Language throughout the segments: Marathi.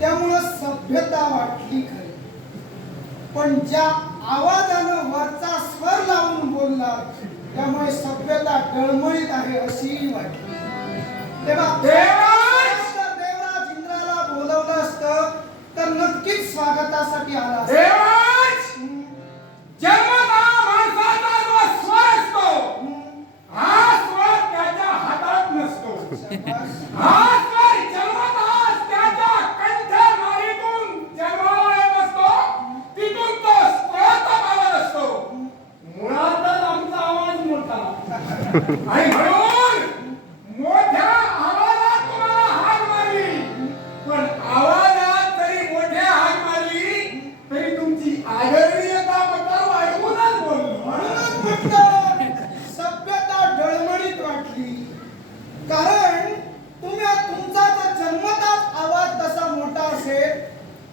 त्यामुळं सभ्यता वाटली खरी, पण ज्या आवाजानं वरचा स्वर लावून बोलला त्यामुळे सभ्यता डळमळीत आहे अशी वाटली. तेव्हा देवराज इंद्राला बोलवलं असतं तर नक्कीच स्वागतासाठी आला असता. जन्मतः माणसाचा जो स्वर असतो हा स्वर त्याच्या हातात नसतो. हा स्वर जन्मतः त्याच्या कंठनाळीतून जन्माला येत असतो, तिथून तो स्फोट पावत असतो. मुळातच आमचा आवाज मोठा आणि म्हणून मोठ्या आवाजात तुम्हाला हाक मारली, पण आवाजात तरी मोठ्या हाक मारली तरी तुमची आदरणीयता पत्र वाढवूनच बोललो. म्हणूनच म्हटलं सभ्यता डळमळीत वाटली, कारण तुमचा जर जन्मताच आवाज तसा मोठा असेल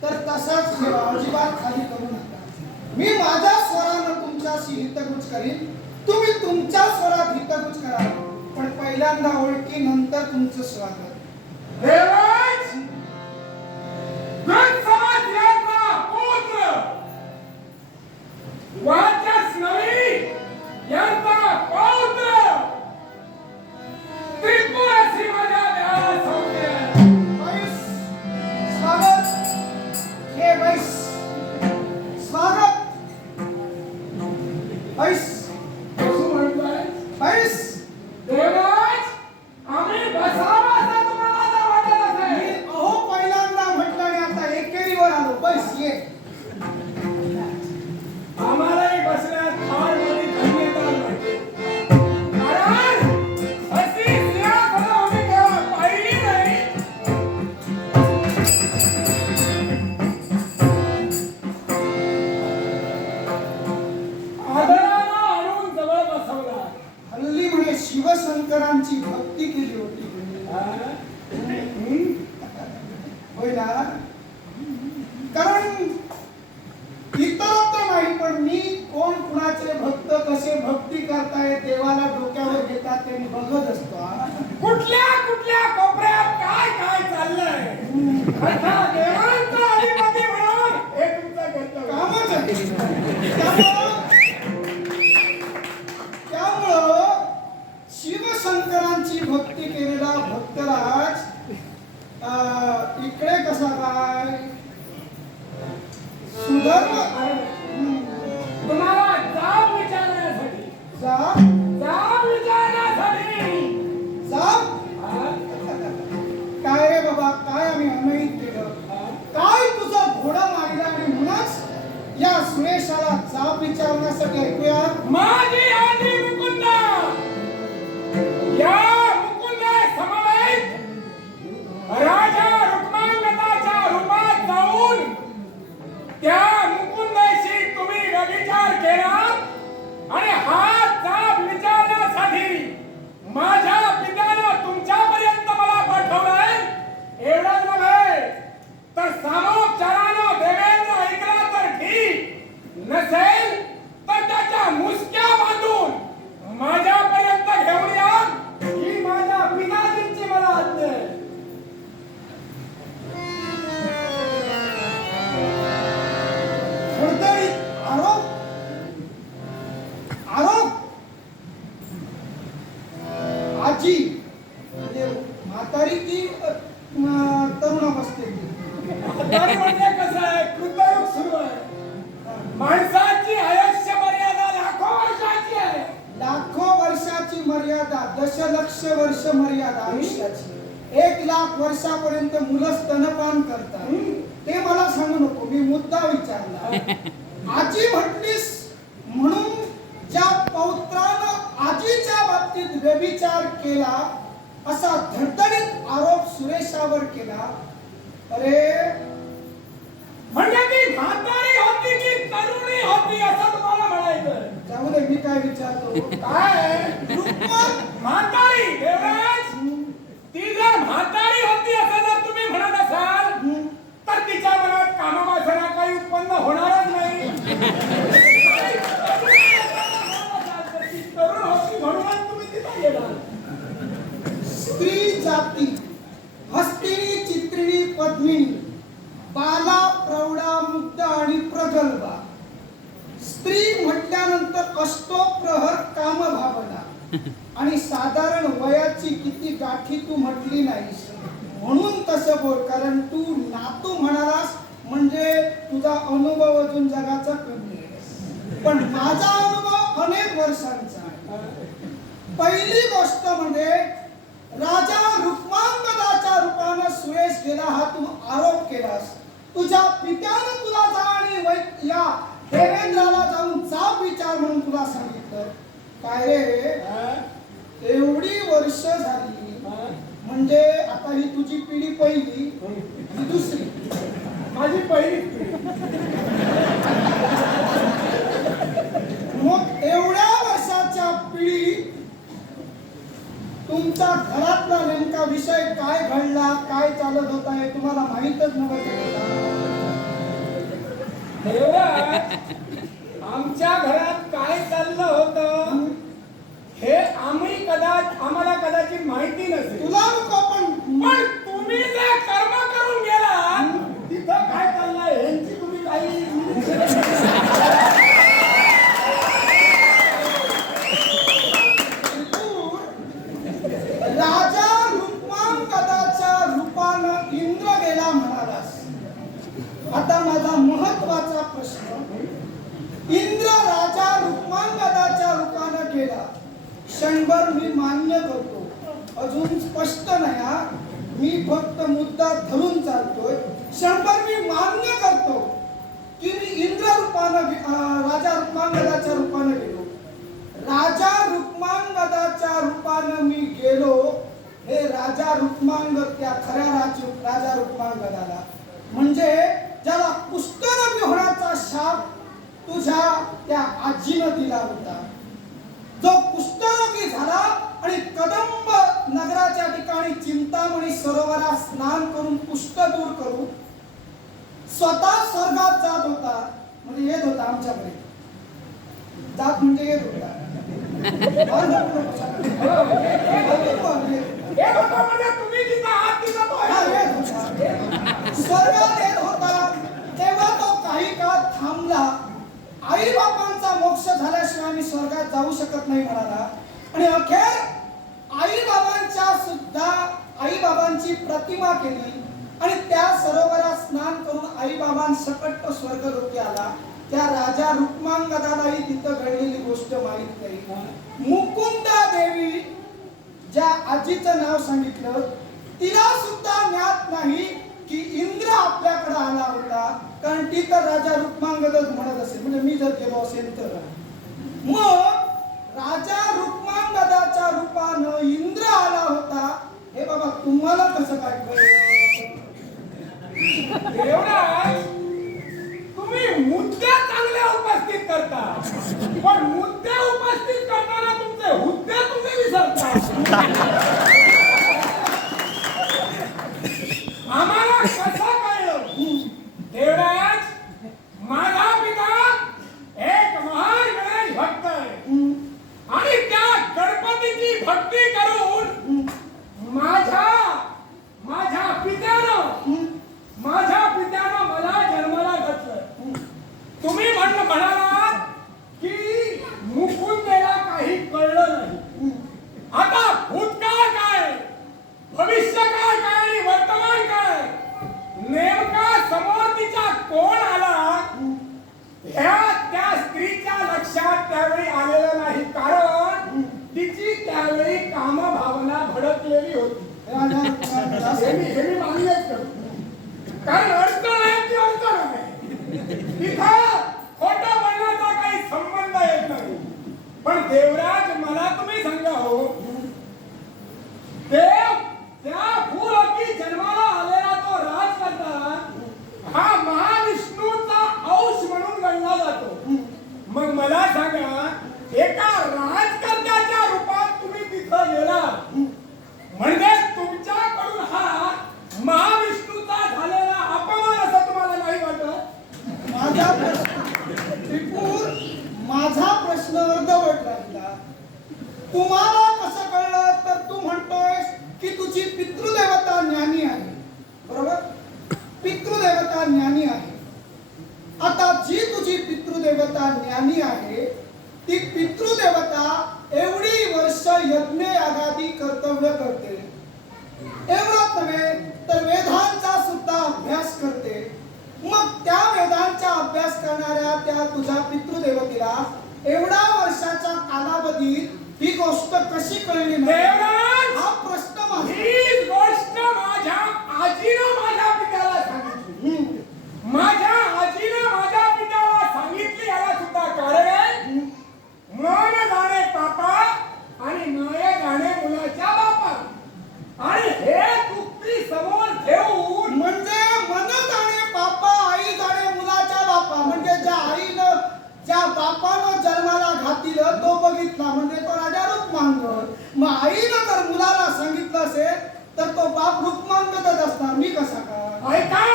तर तसाच ठेवा, अजिबात खाली करू नका. मी माझ्या स्वरानं तुमच्याशी हितगुज करीन, तुम्ही तुमच्या स्वरात हितगुज करा, पण पहिल्यांदा ओळखी नंतर तुमचं स्वागत. देवराज गण समाजाचा पुत्र वाचस्नवी यांचा पौत्र त्रिपुरासी माझ्या देहाला सौम्य बैस, स्वागत. हे बैस, स्वागत. बैस, कसं म्हणताय बैस. देवराज आम्ही बसावं असं तुम्हाला आता वाटत मी असेल. अहो पहिल्यांदा म्हटलं आणि आता एकेरीवर आलो. बैस, ये. आम्हालाही बसण्यात फार मोठी धन्यता वाटते, कारण अशी सिंहासनं आम्ही केव्हा पाहिली नाही. आदरानं आणून जवळ बसवला. हल्ली म्हणे शिवशंकरांची भक्ती केली होती. होय ना? कारण इतरत्र नाही, पण मी कोण कुणाचे भक्त कसे भक्ती करताय देवाला डोक्यावर घेतात ते मी बघत असतो. कुठल्या कुठल्या कोपऱ्यात काय काय चाललंय आता देवांचा अधिपती म्हणून हे तुमचं कर्तव्य. कामच आहे. त्यामुळं शिवशंकरांची भक्ती केलेला भक्तराज इकडे कसा काय सुधर्म तुम्हाला जाब विचारण्यासाठी जाब विचारण्यासाठी काय रे बाबा, काय आम्ही अनहित केलं, काय तुझा घोडा मारला आणि म्हणूनच या सुरेशाला जाब विचारण्यासाठी ऐकूया. माझी आजी मुकुंदा या मुकुंदा समवेत राजा रुक्मांगदाच्या रूपात जाऊन त्या मुकुंदाशी तुम्ही व्यभिचार केला आणि हा जाब विचारण्यासाठी माझ्या पित्यानं तुमच्यापर्यंत मला पाठवलंय. एवढंच नव्हे तर सामोपचारानं देवेंद्र ऐकला तर ठीक, नसेल तर त्याच्या मुसक्या बांधून माझ्यापर्यंत घेऊन या, ही माझ्या पिताजींची मला आज्ञा आहे. थोडक्यात आरोप आजी म्हणजे म्हातारी की तरुणावस्थेत? म्हातारी म्हणजे कसं आहे, कृतयुग सुरू आहे. माणसाची आयुष्य मर्यादा लाखो वर्षाची आहे. लाखो वर्षाची मर्यादा, दशलक्ष वर्ष मर्यादा आयुष्याची. 1,00,000 वर्षापर्यंत मुलं स्तनपान करतात. ते मला सांगू नको, मी मुद्दा विचारला. आजी म्हटलीस म्हणून ज्या पौत्रानं आजीच्या बाबतीत व्यभिचार केला असा धडधडीत आरोप सुरेशावर केला. अरे म्हणजे ती म्हातारी होती की तरुणी होती असं तुम्हाला म्हणायचं? जाऊ दे, मी काय विचारतो. काय म्हातारी देवराज, ती जर म्हातारी होती असं जर तुम्ही म्हणत असाल तर तिच्या मनात कामवासना काही उत्पन्न होणारच नाही. ती तरुण होती म्हणूनच तुम्ही तिथे गेला. स्त्री जाती हस्तिनी, चित्रिणी, पद्मिनी मुग्ध आणि प्रगल्भा. स्त्री म्हटल्यानंतर असतो प्रहर काम भावना. आणि साधारण वयाची किती गाठी तू म्हटली नाहीस म्हणून तसं बोल. कारण तू नातू म्हणालास म्हणजे तुझा अनुभव अजून जगाचा कमी आहे. पण माझा अनुभव अनेक वर्षांचा आहे. पहिली गोष्ट म्हणजे राजा रुक्मांगदाच्या रूपानं सुरेश गेला हा तू आरोप केलास. तुझ्या पित्यानं तुला जा आणि या देवेंद्राला जाऊन जाब विचार म्हणून तुला सांगितलं. काय रे एवढी वर्ष झाली म्हणजे आता ही तुझी पिढी पहिली ही दुसरी. माझी पहिली मग एवढ्या वर्षाच्या पिढी तुमचा घरातला नेमका विषय काय घडला काय चालत होता हे तुम्हाला माहीतच नव्हतं. आमच्या घरात काय चाललं होतं हे आम्हाला कदाचित माहिती नसेल. तुला नको पण तुम्ही जे कर्म करून गेला तिथं काय चाललंय ह्यांची तुम्ही काही राजा रुक्मांगदाच्या रूपानं इंद्र गेला म्हणालास. आता माझा महत्वाचा प्रश्न इंद्र राजा रुक्मांगदाच्या रूपानं गेला क्षणभर मी मान्य करतो. अजून स्पष्ट नाही हा. मी फक्त मुद्दा धरून चालतोय. क्षणभर मी मान्य करतो की मी इंद्र रूपानं राजा रुक्मांगदाच्या रूपानं गेलो. राजा रुक्मांगदाच्या रूपानं मी गेलो. हे राजा रुक्मांगद त्या खऱ्या राजा रुक्मांगदाला म्हणजे ज्याला कुष्ठरोगी होण्याचा शाप तुझ्या त्या आजीनं दिला होता. जो कुष्ठरोगी झाला आणि कदंब नगराच्या ठिकाणी चिंतामणी सरोवरात स्नान करून कुष्ठ दूर करून स्वतः स्वर्गात जात होता. म्हणजे येत होता आमच्याकडे. जात म्हणजे येत होता. तुम्ही जिथं आहात तिथं स्वर्गात येत होता तेव्हा तो काही काळ थांबला. आई बाबांचा मोक्ष झाल्याशिवाय मी स्वर्गात जाऊ शकत नाही म्हणाला. आणि अखेर आई बाबांची प्रतिमा केली आणि त्या सरोवरात स्नान करून आई बाबांसकट तो स्वर्गलोकी आला. त्या राजा रुक्मांगदालाही तिथं घडलेली गोष्ट माहित नाही. मुकुंदा देवी ज्या आजीचं नाव सांगितलं तिला सुद्धा ज्ञात नाही की इंद्र आपल्याकडे आला होता. कारण ती तर राजा रुक्मांगदच म्हणत असेल म्हणजे मी जर गेलो असेल तर. मग राजा रुक्मांगदाच्या रूपानं इंद्र आला होता हे बाबा तुम्हाला कसं काय कळलं? तुम्ही मुद्दे चांगले उपस्थित करता पण मुद्दे उपस्थित करताना तुमचे हुद्दे तुम्ही विसरता. आम्हाला कसं कळलं देवराज माझा पिता एक महान गणेश भक्त आहे आणि त्या गणपतीची भक्ती करून माझ्या पित्यानं मला जन्माला घातलं. तुम्ही म्हणालात की मुकुंदेला काही कळलं नाही. आता भूतकाळ काय भविष्यकाळ काय आणि वर्तमान काय नेमका समोर तिचा कोण आला त्या स्त्रीच्या लक्षात त्यावेळी आलेलं नाही. कारण तिची त्यावेळी कामभावना भडकलेली होती. हे मी मान्यच करतो. कारण अडचण आहे ती अडचण आहे. तिथं खोटं बोलण्याचा काही संबंध येत नाही. पण देवराज मला तुम्ही सांगा हो देव त्या भूलोकी जन्माला आलेला तो राजकर्ता हा महाविष्णूचा अंश म्हणून गणला जातो. मग मला सांगा एका राजकर्त्याच्या रूपात तुम्ही तिथं गेला म्हणजे तुमच्याकडून हा महाविष्णूचा झालेला अपमान असं तुम्हाला नाही वाटत? माझा प्रश्न अर्धवट राहिला. तुम्हाला कसं कळलं तर तू म्हणतोयस की तुझी पितृदेवता ज्ञानी आहे. बरोबर पितृदेवता ज्ञानी आहे. पितृदेवता ज्ञानी आहे, ती पितृदेवता एवढी वर्ष यज्ञ यागादी कर्तव्य करते. एवढंच नव्हे तर वेदांचा सुद्धा अभ्यास करते. मग त्या वेदांचा अभ्यास करणाऱ्या त्या तुझ्या पितृदेवतेला एवढा वर्षाच्या कालावधीत ही गोष्ट कशी कळली नाही? देवराज! हा प्रश्न माझा. ही गोष्ट माझ्या आजीनं माझ्या पित्याला सांगितली. माझ्या आजीनं माझ्या पित्याला सांगितली. याला सुद्धा कारण आहे. मन जाणे पापा आणि नये जाणे मुलाच्या बापा. आणि हे चुक्ती समोर ठेवून म्हणजे मन जाणे बापा, आई जाणे मुलाच्या बापा. म्हणजे ज्या आईनं ज्या बापानं जन्माला घातिलं तो बघितला म्हणजे तो राजा रुक्मांगद. मग आईनं जर मुलाला सांगितलं असेल तर तो बाप रुक्मांगदच असणार. मी कसा काय? ऐका,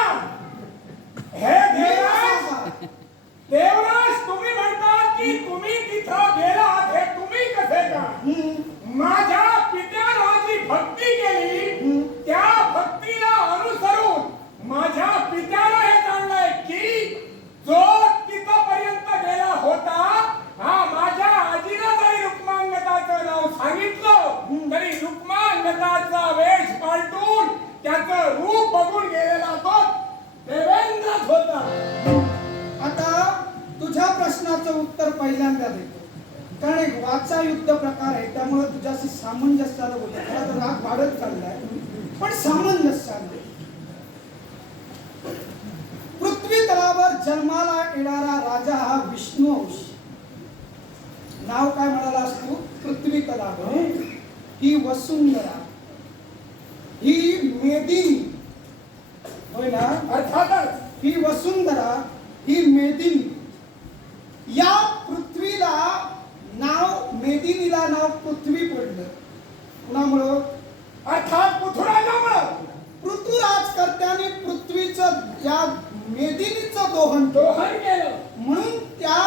हे देवराज, देवराज तुम्ही म्हणता की तुम्ही तिथं गेलात, हे तुम्ही कसे का? माझ्या पित्यानं जी भक्ती केली त्या भक्तीला अनुसरून माझ्या पित्याला हे जाणलंय की जो तिथपर्यंत गेला होता, हा माझ्या आजीनं जरी रुक्मांगदाचं नाव सांगितलं तरी रुक्मांगदाचा वेश पालटून त्याचं रूप बघून गेलेला तो देवेंद्रच होता. आता तुझ्या प्रश्नाचं उत्तर पहिल्यांदा देतो, कारण एक वाचा युद्ध प्रकार आहे त्यामुळे तुझ्याशी सामंजस्यानं बोलतो. खरं तर राग वाढत चाललाय पण सामंजस्यानं. पृथ्वी तलावर जन्माला येणारा राजा हा विष्णुवंश. नाव काय म्हणालास तू? पृथ्वी तलावर. ही वसुंधरा, ही मेदिनी, होय ना? अर्थातच ही वसुंधरा, ही मेदिनी. या पृथ्वीला नाव, मेदिनीला नाव पृथ्वी पडलं. कुणामुळं? अर्थात पृथ्वीराजामुळं. पृथ्वीराजकर्त्याने पृथ्वीचं या मेदिनीचं दोहन दोहन केलं म्हणून त्या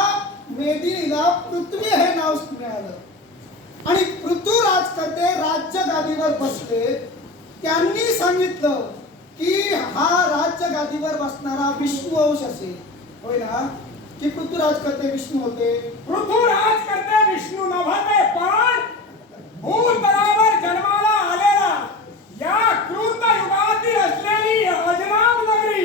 मेदिनीला पृथ्वी हे नाव मिळालं. आणि पृथ्वीराजकर्ते राज्य गादीवर बसले. त्यांनी सांगितलं की हा राज्य गादीवर बसणारा विष्णुवंश असेल. होय ना? की पृथ्वीराजकर्ते विष्णू होते? पृथ्वीराजकर्ते विष्णू नव्हते, पण भूतलावर जन्माला आलेला या कृत युगातील असलेली अजनाब नगरी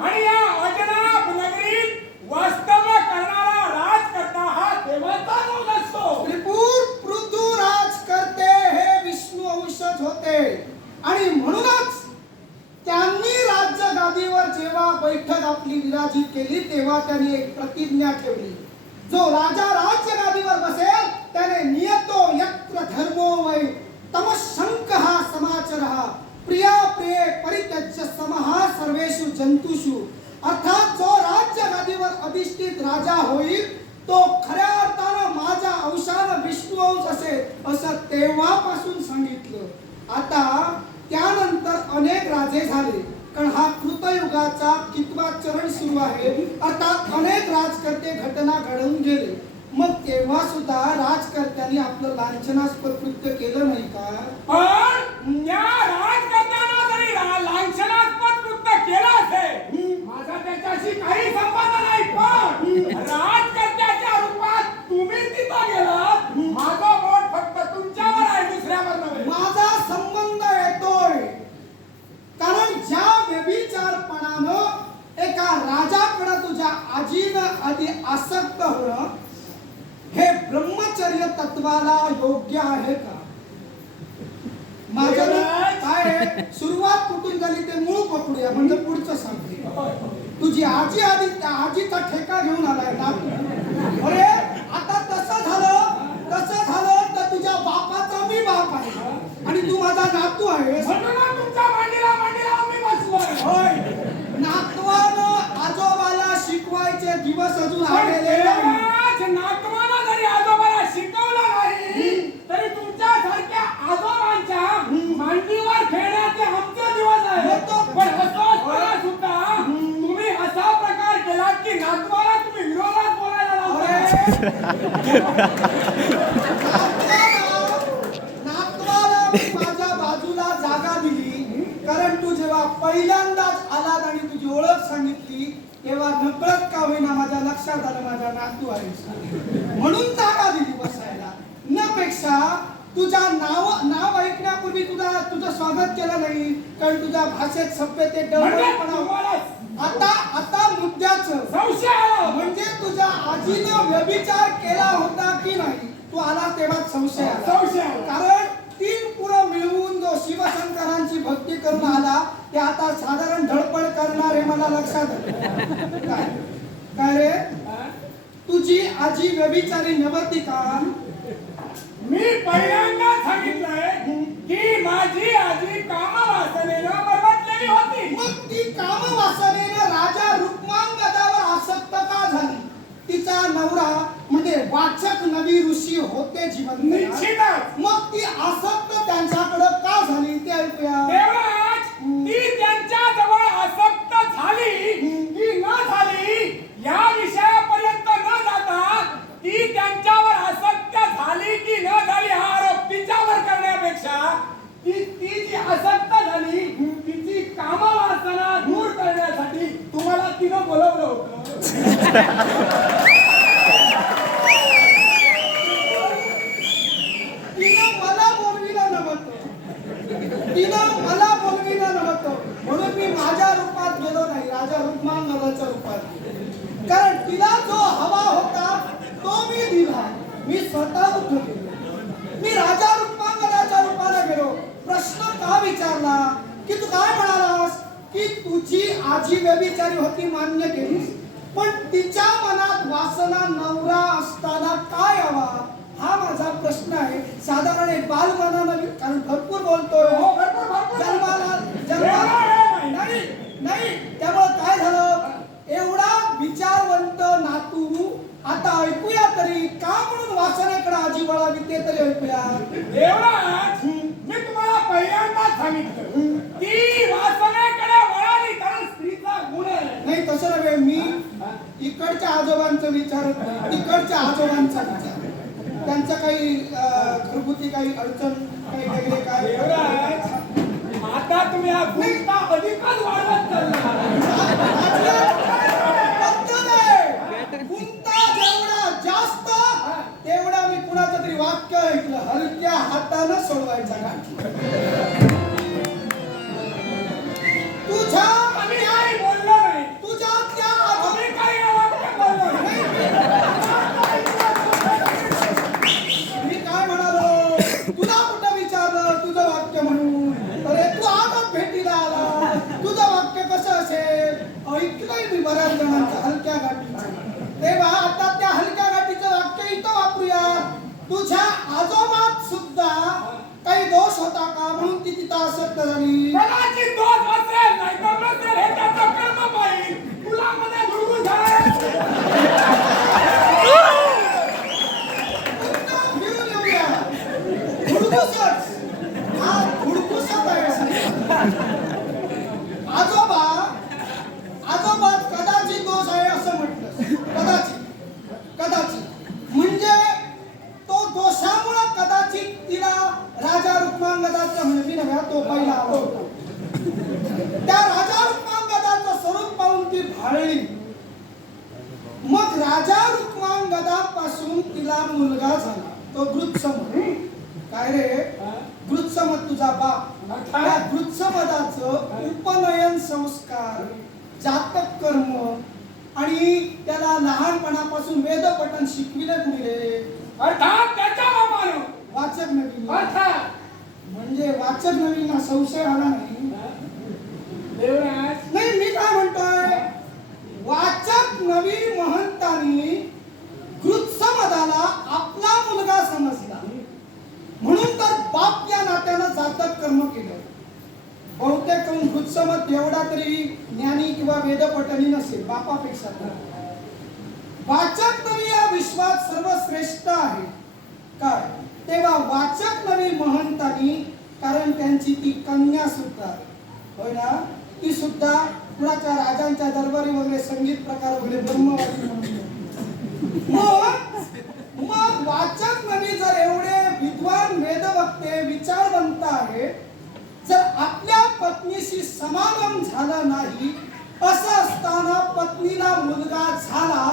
आणि या अजनाब नगरीत वास्तव्य करणारा राजकर्ता हा देवाचा नवस असतो. त्रिपुर पृथ्वीराजकर्ते हे विष्णुवंशज होते. आणि म्हणूनच त्यांनी राज्य गादीवर जेव्हा बैठक आपली विराजित केली तेव्हा त्यांनी एक प्रतिज्ञा ठेवली. जो राजा राज्य गादीवर बसेल त्याने नियतो यत्र धर्मो वै तमशंकः समाचरः प्रिया प्रिये परित्यज्य समः सर्वेषु जंतुषु. अर्थात जो राज्य गादीवर अधिष्ठित राजा होईल तो खऱ्या अर्थानं माझ्या अंशानं विष्णुवंश असेल असं तेव्हापासून सांगितलं. आता त्यानंतर अनेक राजे झाले, कारण हा कृतयुगाचा कितवा चरण सुरू आहे. अर्थात अनेक राजकर्ते घटना घडवून गेले. मग तेव्हा सुद्धा राजकर्त्यांनी आपलं लांछनास्पद कृत्य केलं नाही का? पण या राजकर्त्यांना जरी लांछनास्पद कृत्य केलं असेल, माझा त्याच्याशी काही संबंध नाही. पण राजकर्त्याच्या रूपात तुम्ही तिथं गेलात, माझा बोट फक्त तुमच्यावर आहे, दुसऱ्यावर नव्हे. माझा संबंध येतोय कारण ज्या व्यभिचारपणानं एका राजाकडे तुझ्या आजीनं आधी आसक्त होणं हे ब्रह्मचर्य तत्वाला योग्य आहे का? माझ्या काय आहे? सुरुवात कुठून झाली ते मूळ पकडूया म्हणजे पुढचं सांगते. तुझी आजी आधी त्या आजीचा ठेका घेऊन आलाय ना. अरे आता तसं झालं तर तुझ्या बापाचा मी बाप आहे आणि तू माझा नातू आहे. तुमच्या मांडीला मी बसलोय. होय, नातवानं आजोबाला शिकवायचे दिवस अजून आलेले नाही. नातवानं जरी आजोबाला शिकवलं नाही तरी तुमच्या सारख्या आजोबांच्या मांडीवर खेळण्याचे आमचे दिवस आहेत. पण असं सुद्धा तुम्ही असा प्रकार केला की नातवाला तुम्ही विरोधात बोलायला नातवाला माझ्या बाजूला जागा दिली कारण तू जेव्हा पहिल्यांदाच आलात आणि तुझी ओळख सांगितली तेव्हा नकळत का होईना माझ्या लक्षात लक्षात आलं माझा नातू आहे म्हणून जागा दिली बसायला न पेक्षा तुझा नाव ऐकण्यापूर्वी तुझं स्वागत केलं नाही कारण तुझ्या भाषेत सभ्यते आता मुद्द्याचं संशय आला म्हणजे तुझ्या आजीनं व्यभिचार केला होता की नाही तू आला तेव्हा संशय आला कारण 3 पुरं मिळवून जो शिवशंकरांची भक्ती करून आला ते आता साधारण धडपड करणार हे मला लक्षात आलं काय रे तुझी आजी व्यभिचारी नव्हती का मी पहिल्यांदा सांगितलंय की माझी आजी कामवासनेनं बरबटलेली होती मग ती कामवासनेनं राजा रुक्मांगदावर आसक्त का झाली तिचा नवरा म्हणजे वाचक नवी ऋषी होते जिवंत निश्चितच मग ती आसक्त त्यांच्याकडे का झाली ते ऐकूया देवराज ती त्यांच्या जवळ आसक्त झाली की न झाली या विषयापर्यंत न जाता ती त्यांच्यावर आसक्त झाली की न झाली हा आरोप तिच्यावर करण्यापेक्षा ती जी आसक्त झाली तिची कामवासना दूर करण्यासाठी तुम्हाला तिनं बोलवलं होतं तिनं मला बोलविलं नव्हतं म्हणून मी माझ्या रूपात गेलो नाही राजा रुक्मांगदाच्या रूपात कारण तिला जो हवा होता तो मी दिला मी स्वतः उठलो मी राजा रुक्मांगदाच्या रूपाने गेलो प्रश्न का विचारला की तू काय म्हणालास की तुझी आजी व्यभिचारी होती मान्य केलीस पण तिच्या मनात वासना नवरा असताना काय हवा हा माझा प्रश्न आहे साधारण एक बालमनानं कारण भरपूर बोलतोय जन्माला नाही त्यामुळे काय झालं एवढा विचारवंत नातू आता ऐकूया तरी का म्हणून वासनेकडे आजी वळावी ते तरी ऐकूया देवराज मी तुम्हाला पहिल्यांदा सांगितलं ती वासनेकडे वळाली कारण स्त्रीचा गुण आहे नाही तसं नव्हे मी इकडच्या आजोबांचं विचारत नाही तिकडच्या आजोबांचा विचार त्यांचं काही घरगुती काही अडचण काही वगैरे काय आता तुम्ही हा गुंता अधिकच वाढवत गुंता जेवढा जास्त तेवढा मी कुणाचं तरी वाक्य ऐकलं हलक्या हातानं सोडवायचा गाठी तुझ्या आम्ही काही बोललो नाही तुझ्या त्या आम्ही काही वाक्य बोललो नाही मी काय म्हणालो तुला कुठं विचारलं तुझं वाक्य म्हणून अरे तू आजच भेटीला आला तुझं वाक्य कसं असेल ऐकलंय मी बऱ्याच जणांचं हलक्या गाठीचं तेव्हा आता त्या हलक्या गाठीचं वाक्य इथं वापरूया तुझ्या आजोबात सुद्धा काही दोष होता का म्हणून ती तिथं आसक्त झाली कदाचित दोष असेल नाहीतर नसेल हे त्याचं कर्म पाहिजे तुला मध्ये धुडगूस आजोबात कदाचित दोष आहे असं म्हटलं कदाचित म्हणजे तो दोषामुळे कदाचित तिला राजा रुक्मांगदाचा म्हणवी नव्या तो पहिला आला होता त्या राजा रुक्मांगदाचं स्वरूप पाहून ती भाळली मग राजा रुक्मांगदापासून तिला मुलगा झाला तो गृत्सम काय रे गृत्समत तुझा बाप त्या गृत्समदाचं उपनयन संस्कार जातक कर्म आणि त्याला लहानपणापासून वेदपठण शिकविले कुणी रे अर्थात त्याच्या बापानं वाचक नवीन अर्थात म्हणजे वाचक नवीन संशय आला नाही देवराज नाही मी काय म्हणतोय वाचक नवीन महंतांनी गृत्समदाला आपला मुलगा समजला म्हणून तर बाप या नात्यानं जातक कर्म केलं बहुतेक करून गृत्समत एवढा तरी ज्ञानी किंवा वेदपठणी नसेल बापापेक्षा वाचक नवी या विश्वात सर्वश्रेष्ठ आहे काय तेव्हा वाचक नवी महंतांनी कारण त्यांची ती कन्या सुद्धा होय ना ती सुद्धा कुणाच्या राजांच्या दरबारी वगैरे संगीत प्रकार वगैरे ब्रह्मवादी मग वाचक नवी जर एवढे विद्वान वेदवक्ते विचारवंत आहे जर आपल्या पत्नीशी समागम झाला नाही असं असताना पत्नीला मुलगा झाला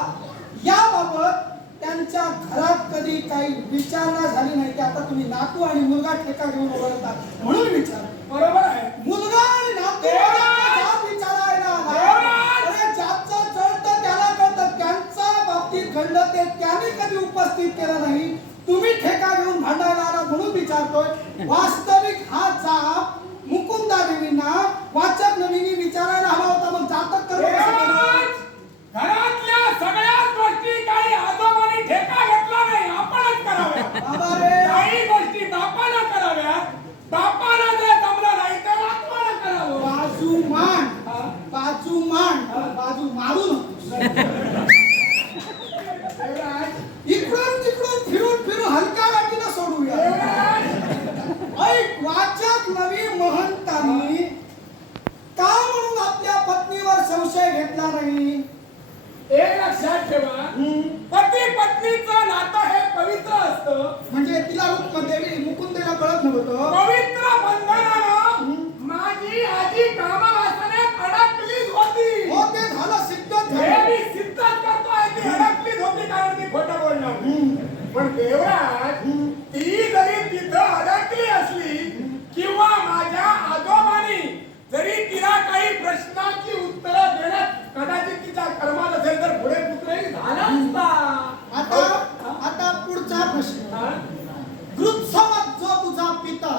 याबाबत त्यांच्या घरात कधी काही विचारणा झाली नाही की आता तुम्ही नातू आणि मुलगा ठेका घेऊन ओरडता म्हणून विचार बरोबर आहे. मुलगा आणि नातू जाब विचारायला आला. अरे ज्याचं जळतं त्याला कळतं. त्यांचा बाबतीत घडलं ते त्याने कधी उपस्थित केलं नाही. तुम्ही ठेका घेऊन भांडायला आला म्हणून विचारतोय. वास्तविक हा जाब मुकुंदा देवींना वाचक नवीनी विचारायला हवा होता. मग जातक करून कसं केलं? घरातल्या सगळ्याच गोष्टी काही आजोबांनी ठेका घेतला नाही, आपणच कराव्या. बाबा रे, काही गोष्टी बापानं कराव्यात, बापानं जे जमलं नाही ते नातवानं करावं. बाजू मान बाजू मारू नकोस. इकडून तिकडून फिरून हलका गाठीला सोडूया. ऐक, वाचक नवी महंतांनी का म्हणून आपल्या पत्नीवर संशय घेतला नाही? एक लक्षात ठेवा, पती पत्नीचं नातं हे पवित्र असतं. म्हणजे तिला रुक्मदेवी मुकुंदेला कळत नव्हतं. पवित्र बंधनानं माझी आजी कामवासनेत अडकलीच होती. हो, ते झालं, सिद्ध हे झालं. मी सिद्धच करतोय, ती अडकलीच होती कारण ती खोटं बोलणार. पण देवराज, ती जरी तिथं अडकली असली किंवा माझ्या आजोबांनी जरी तिला काही प्रश्नांची उत्तरं देण्यात कदाचित तिच्या कर्मात असेल तर पुढे पुत्रही झाला असता. आता पुढचा प्रश्न. हा? गृत्सवत जो तुझा पिता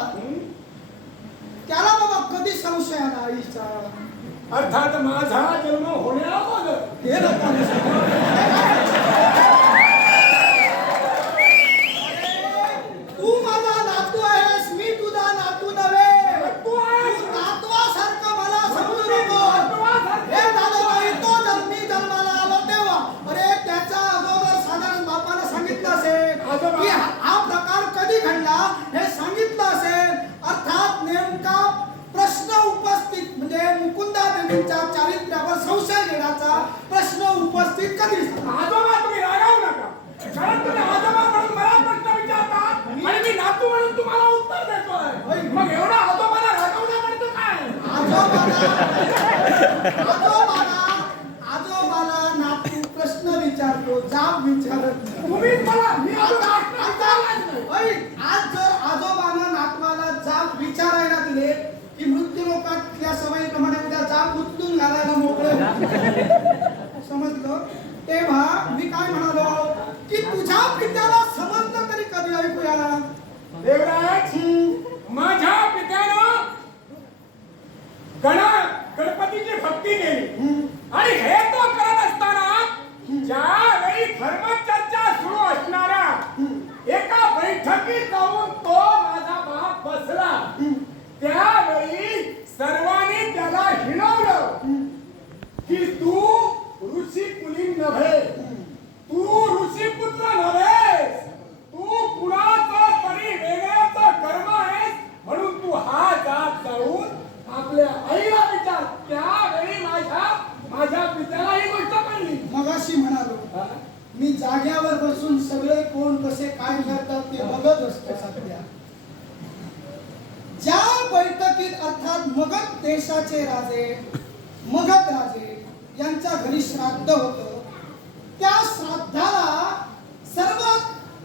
त्याला बाबा कधी संशय आला आईचा? अर्थात माझा जन्म होण्याअगोदर. हे लोकांनी तू माझा नातू आहेस, मी तुझा नातू नव्हे. तू आहेस. तू नातवासारखं मला समजू नको. हे झालं नाही तो जन्मी जन्माला आलो तेव्हा. अरे त्याच्या अगोदर साधारण बापाला सांगितलं असेल की हा प्रकार कधी घडला हे सांगितलं असेल. अर्थात नेमका प्रश्न उपस्थित म्हणजे मुकुंदा देवींच्या चारित्र्यावर संशय घेण्याचा प्रश्न उपस्थित कधी झाला? आजोबा तुम्ही रागावू नका, कारण तुम्ही आजोबा म्हणून मला प्रश्न विचारतात आणि मी नातू म्हणून तुम्हाला उत्तर देतोय. मग एवढा आजोबाला रागावणं म्हणतो काय? आजोबाला नातू प्रश्न विचारतो, जाब विचारत नाही. तुम्ही मला मी आता आजोबा आज जर आजोबानं नातवाला जाब विचारायला दिले की मृत्यू लोकातल्या सवयीप्रमाणे उद्या जाब उचलून घालायला मोकळे होते. समजलं? तेव्हा मी काय म्हणालो की तुझ्या पित्याला समजलं तरी कधी ऐकूया. देवराज, माझ्या पित्यानं गणपतीची भक्ती केली आणि हे तो करत असताना ज्यावेळी धर्मचर्चा सुरू असणाऱ्या एका बैठकीत जाऊन तो माझा बाप बसला, त्यावेळी सर्वांनी त्याला हिणवलं की तू ऋषी कुलीन नव्हे, तू ऋषीपुत्र नव्हेस, तू कुणाचं तरी वेगळ्याचं कर्म आहेस, म्हणून तू हा जात जाऊन आपल्या आईला विचार. त्यावेळी माझ्या पित्याला ही गोष्ट कळली. मगाशी म्हणालो मी जाग्यावर बसून सगळे कोण कसे काय करतात ते बघत असतो सध्या. ज्या बैठकीत अर्थात मगध देशाचे राजे मगध राजे यांच्या घरी श्राद्ध होतं, त्या श्राद्धाला सर्व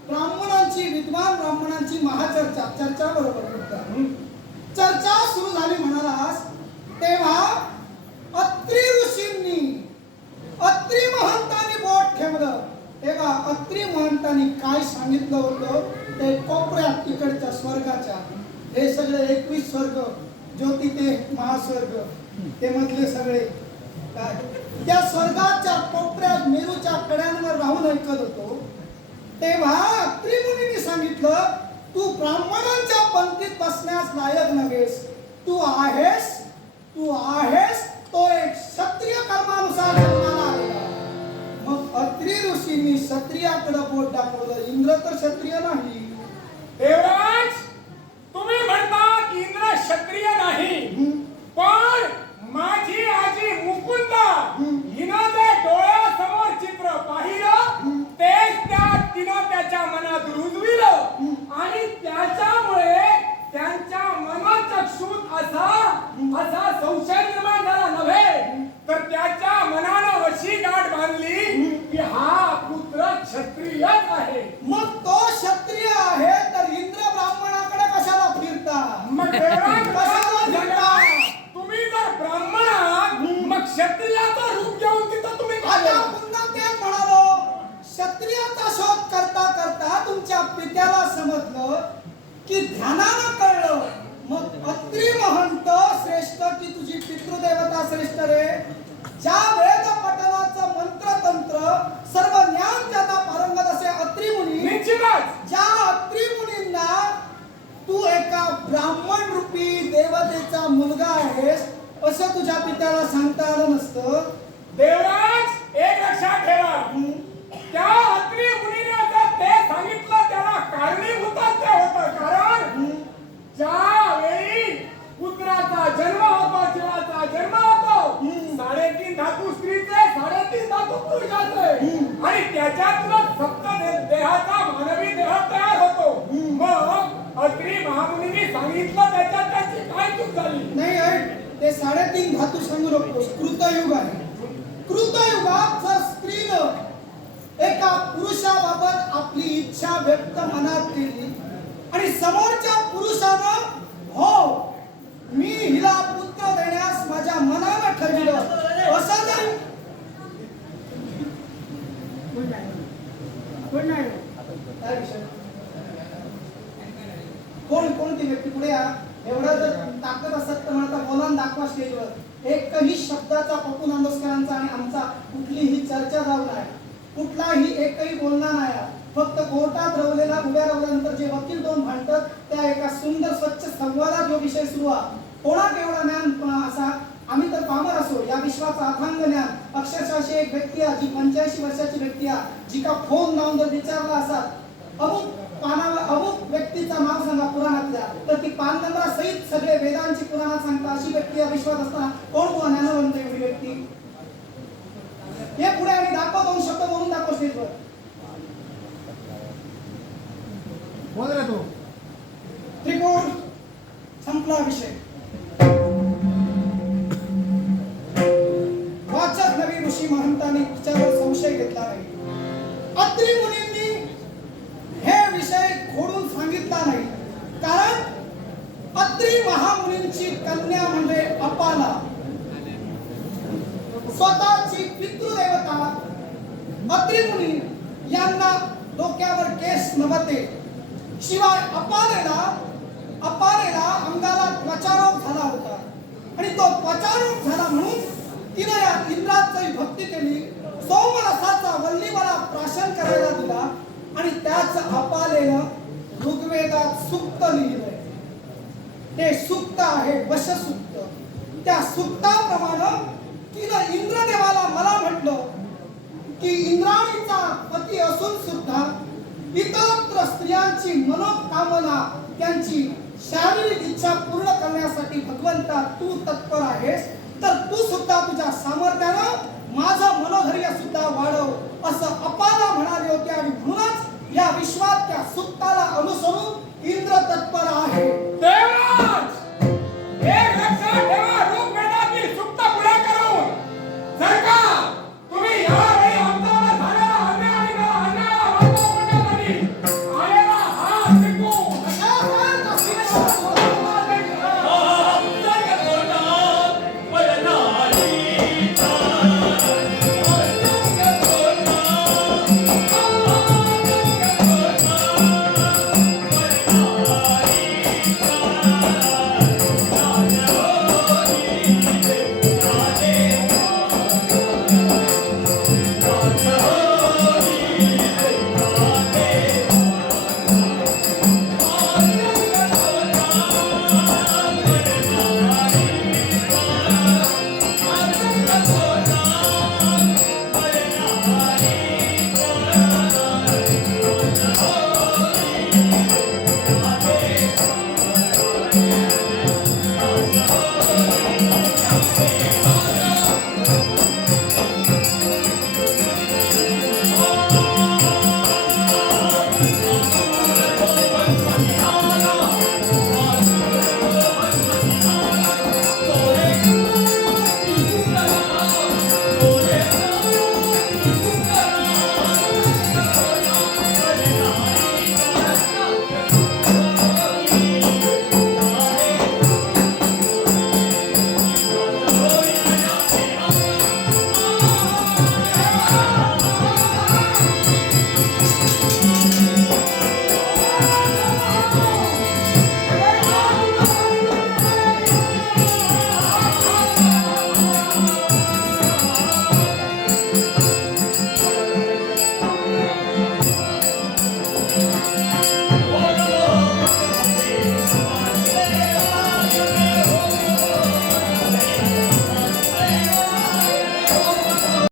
ब्राह्मणांची विद्वान ब्राह्मणांची चर्चा बरोबर होता. चर्चा सुरू झाली म्हणालास तेव्हा अत्री ऋषींनी अत्री महंतांनी बोट ठेवलं. तेव्हा अत्री महंतांनी काय सांगितलं होतं ते कोपऱ्यात तिकडच्या स्वर्गाच्या हे सगळे 21 स्वर्ग ज्योती ते महास्वर्ग ते मधले सगळे काय त्या स्वर्गाच्या कोपऱ्यात मेरूच्या कड्यांवर राहून ऐकत होतो. तेव्हा अत्री मुनींनी सांगितलं तू ब्राह्मणांच्या पंक्तीत बसण्यास लायक नव्हेस, तू आहेस तो एक क्षत्रिय कर्मानुसार जन्माला आलेला. मग अत्री ऋषींनी क्षत्रियाकडे बोट दाखवलं. इंद्र तर क्षत्रिय नाही. देवराज, तुम्ही म्हणतात इंद्र क्षत्रिय नाही, पण माझी आजी मुकुंदा हिनं जे डोळ्यासमोर चित्र पाहिलं तेच तिनं त्याच्या मनात रुजविलं आणि त्याच्यामुळे त्यांच्या मनोचक्षुत असा संशय निर्माण झाला नव्हे, तर त्याच्या मनानं अशी गाठ बांधली की हा म्हटलं की ध्यानानं कळलं मग अत्री महंत श्रेष्ठ की तुझी पितृदेवता श्रेष्ठ रे. ज्या वेद पठणाचं मंत्रतंत्र सर्व ज्ञान ज्यांना पारंगत असे अत्री मुनी, निश्चितच ज्या अत्री मुनींना तू एका ब्राह्मण रूपी देवतेचा मुलगा आहेस असं तुझ्या पित्याला सांगता आलं नसतं. देवराज एक लक्षात ठेवा, त्या अत्री मुनीने जर ते सांगितलं त्याला कारणीभूतच ते होतं. कारण ज्या वेळी पुत्राचा जन्म होतो, जीवाचा जन्म होतो, 3.5 धातू स्त्रीचे, 3.5 धातू पुरुषाचे आणि त्याच्यातूनच सप्त देहाचा मानवी देह तयार होतो. मग अत्री महामुनींनी सांगितलं त्याच्यात त्याची काय चूक झाली? नाही ऐक, ते 3.5 धातू सांगू नकोस. कृतयुग आहे. कृतयुगात जर स्त्रीनं एका पुरुषाबाबत आपली इच्छा व्यक्त मनात केली आणि समोरच्या पुरुषानं हो मी हिला पुत्र देण्यास माझ्या मनानं ठरविलं असं जरी काय विषय? कोणती व्यक्ती पुढे या. एवढा जर ताकद असत तर मला बोलावून दाखवा स्टेजवर. एकही शब्दाचा पप्पू नांदोसकरांचा आणि आमचा कुठलीही चर्चा जाऊ नाही, कुठलाही एकही बोलणार नाही. फक्त कोर्टात रवलेला उभ्या रवल्यानंतर जे वकील दोन भांडतात त्या एका सुंदर स्वच्छ संवादात जो विषय सुरू आहे. कोणाक एवढा ज्ञान असा? आम्ही तर पामर असो, या विश्वाचा अथांग ज्ञान. अक्षरशः अशी एक व्यक्ती आहे जी 85 वर्षाची व्यक्ती आहे, जी का फोन लावून जर विचारला असा अमुक पानावर अमुक व्यक्तीचं नाव सांगा पुराणातल्या, तर ती पान नंबरा सहित सगळे वेदांची पुराणात सांगता अशी व्यक्ती या विश्वात असताना कोण तुला ज्ञानवंत एवढी व्यक्ती? हे पुढे आणि दाखव, 2 शब्द बोलून दाखव स्टेजवर. बोल रे तू. त्रिकोण संपला विषय. वाचक नवी ऋषी महंतांनी तिच्यावर संशय घेतला नाही. अत्री मुनींनी हे विषय खोडून सांगितला नाही. कारण अत्री महामुनींची कन्या म्हणजे अपाला, स्वतःची पितृदेवता. अत्री मुनी यांना डोक्यावर केस नव्हते. शिवाय अपालेला अंगाला त्वचारोग झाला होता आणि तो त्वचारोग झाला म्हणून तिने या इंद्राची भक्ती केली. सोमरसाचा वल्लीमाला प्राशन करायला दिला आणि त्याच अपालेनं ऋग्वेदात सूक्त लिहिलंय. ते सूक्त आहे वशसूक्त. त्या सूक्ताप्रमाणे तिनं इंद्रदेवाला मला म्हटलं की इंद्राणीचा पती असून सुद्धा इतरत्र स्त्रियांची मनोकामना त्यांची शारीरिक इच्छा पूर्ण करण्यासाठी भगवंता तू तत्पर आहेस, तर तू सुद्धा तुझ्या सामर्थ्यानं माझं मनोधैर्य सुद्धा वाढव असं अपाला म्हणाले होते. आणि म्हणूनच या विश्वा